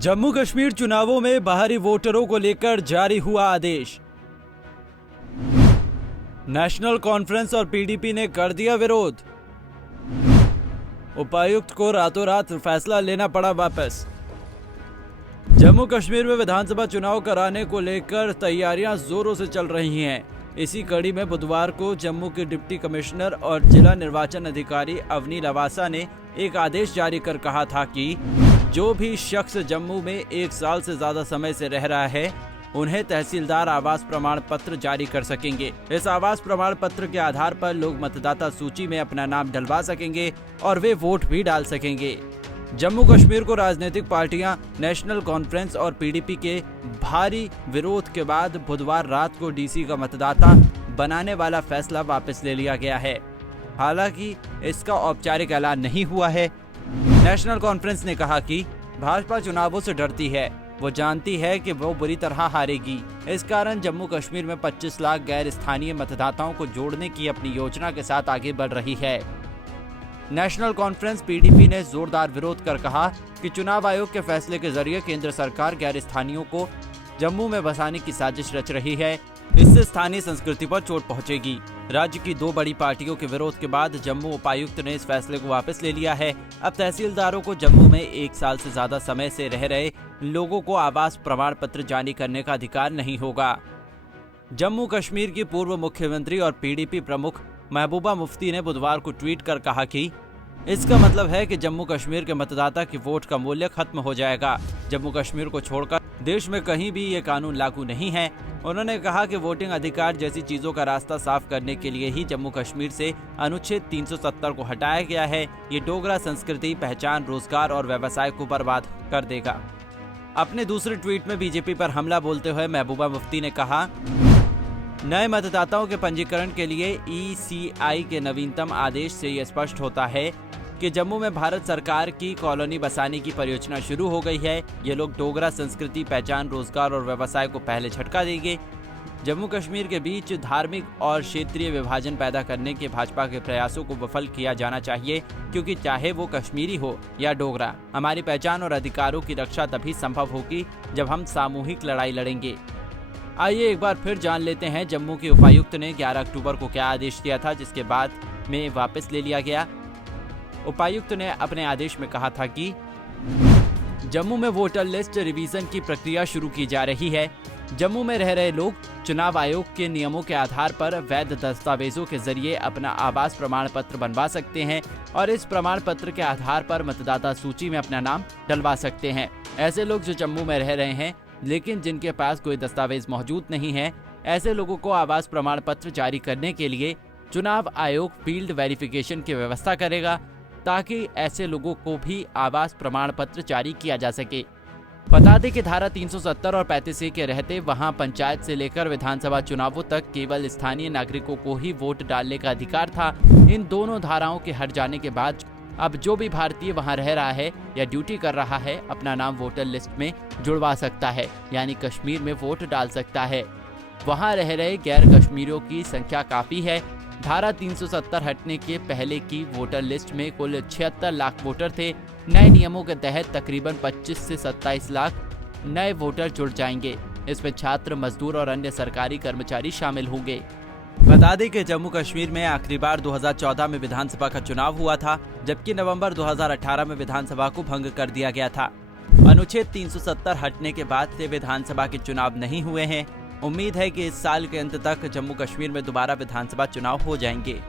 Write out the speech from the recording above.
जम्मू कश्मीर चुनावों में बाहरी वोटरों को लेकर जारी हुआ आदेश। नेशनल कॉन्फ्रेंस और पीडीपी ने कर दिया विरोध। उपायुक्त को रातों रात फैसला लेना पड़ा वापस। जम्मू कश्मीर में विधानसभा चुनाव कराने को लेकर तैयारियां जोरों से चल रही हैं। इसी कड़ी में बुधवार को जम्मू के डिप्टी कमिश्नर और जिला निर्वाचन अधिकारी अवनी लवासा ने एक आदेश जारी कर कहा था कि जो भी शख्स जम्मू में 1 साल से ज्यादा समय से रह रहा है उन्हें तहसीलदार आवास प्रमाण पत्र जारी कर सकेंगे। इस आवास प्रमाण पत्र के आधार पर लोग मतदाता सूची में अपना नाम डलवा सकेंगे और वे वोट भी डाल सकेंगे। जम्मू कश्मीर को राजनीतिक पार्टियां, नेशनल कॉन्फ्रेंस और पीडीपी के भारी विरोध के बाद बुधवार रात को डीसी का मतदाता बनाने वाला फैसला वापस ले लिया गया है। हालांकि इसका औपचारिक ऐलान नहीं हुआ है। नेशनल कॉन्फ्रेंस ने कहा कि भाजपा चुनावों से डरती है, वो जानती है कि वो बुरी तरह हारेगी। इस कारण जम्मू कश्मीर में 25 लाख गैर स्थानीय मतदाताओं को जोड़ने की अपनी योजना के साथ आगे बढ़ रही है। नेशनल कॉन्फ्रेंस पीडीपी ने जोरदार विरोध कर कहा कि चुनाव आयोग के फैसले के जरिए केंद्र सरकार गैर स्थानीयों को जम्मू में बसाने की साजिश रच रही है। इससे स्थानीय संस्कृति पर चोट पहुंचेगी। राज्य की 2 बड़ी पार्टियों के विरोध के बाद जम्मू उपायुक्त ने इस फैसले को वापस ले लिया है। अब तहसीलदारों को जम्मू में 1 साल से ज्यादा समय से रह रहे लोगों को आवास प्रमाण पत्र जारी करने का अधिकार नहीं होगा। जम्मू कश्मीर की पूर्व मुख्यमंत्री और पीडीपी प्रमुख महबूबा मुफ्ती ने बुधवार को ट्वीट कर कहा कि इसका मतलब है कि जम्मू कश्मीर के मतदाता की वोट का मूल्य खत्म हो जाएगा। जम्मू कश्मीर को छोड़कर देश में कहीं भी ये कानून लागू नहीं है। उन्होंने कहा कि वोटिंग अधिकार जैसी चीजों का रास्ता साफ करने के लिए ही जम्मू कश्मीर से अनुच्छेद 370 को हटाया गया है। ये डोगरा संस्कृति, पहचान, रोजगार और व्यवसाय को बर्बाद कर देगा। अपने दूसरे ट्वीट में बीजेपी पर हमला बोलते हुए महबूबा मुफ्ती ने कहा, नए मतदाताओं के पंजीकरण के लिए ईसीआई के नवीनतम आदेश से यह स्पष्ट होता है कि जम्मू में भारत सरकार की कॉलोनी बसाने की परियोजना शुरू हो गई है। ये लोग डोगरा संस्कृति, पहचान, रोजगार और व्यवसाय को पहले झटका देंगे। जम्मू कश्मीर के बीच धार्मिक और क्षेत्रीय विभाजन पैदा करने के भाजपा के प्रयासों को विफल किया जाना चाहिए, क्योंकि चाहे वो कश्मीरी हो या डोगरा, हमारी पहचान और अधिकारों की रक्षा तभी संभव होगी जब हम सामूहिक लड़ाई लड़ेंगे। आइए एक बार फिर जान लेते हैं जम्मू के उपायुक्त ने 11 अक्टूबर को क्या आदेश दिया था, जिसके बाद में वापस ले लिया गया। उपायुक्त ने अपने आदेश में कहा था कि जम्मू में वोटर लिस्ट रिवीजन की प्रक्रिया शुरू की जा रही है। जम्मू में रह रहे लोग चुनाव आयोग के नियमों के आधार पर वैध दस्तावेजों के जरिए अपना आवास प्रमाण पत्र बनवा सकते हैं और इस प्रमाण पत्र के आधार पर मतदाता सूची में अपना नाम डलवा सकते हैं। ऐसे लोग जो जम्मू में रह रहे हैं लेकिन जिनके पास कोई दस्तावेज मौजूद नहीं है, ऐसे लोगों को आवास प्रमाण पत्र जारी करने के लिए चुनाव आयोग फील्ड वेरिफिकेशन की व्यवस्था करेगा, ताकि ऐसे लोगों को भी आवास प्रमाण पत्र जारी किया जा सके। बता दें कि धारा 370 और 35A के रहते वहां पंचायत से लेकर विधानसभा चुनावों तक केवल स्थानीय नागरिकों को ही वोट डालने का अधिकार था। इन दोनों धाराओं के हट जाने के बाद अब जो भी भारतीय वहां रह रहा है या ड्यूटी कर रहा है अपना नाम वोटर लिस्ट में जुड़वा सकता है, यानी कश्मीर में वोट डाल सकता है। वहां रह रहे गैर कश्मीरियों की संख्या काफी है। धारा 370 हटने के पहले की वोटर लिस्ट में कुल 76 लाख वोटर थे। नए नियमों के तहत तकरीबन 25 से 27 लाख नए वोटर जुड़ जाएंगे। इसमें छात्र, मजदूर और अन्य सरकारी कर्मचारी शामिल होंगे। बता दें कि जम्मू कश्मीर में आखिरी बार 2014 में विधानसभा का चुनाव हुआ था, जबकि नवंबर 2018 में विधानसभा को भंग कर दिया गया था। अनुच्छेद 370 हटने के बाद से विधानसभा के चुनाव नहीं हुए हैं। उम्मीद है कि इस साल के अंत तक जम्मू कश्मीर में दोबारा विधानसभा चुनाव हो जाएंगे।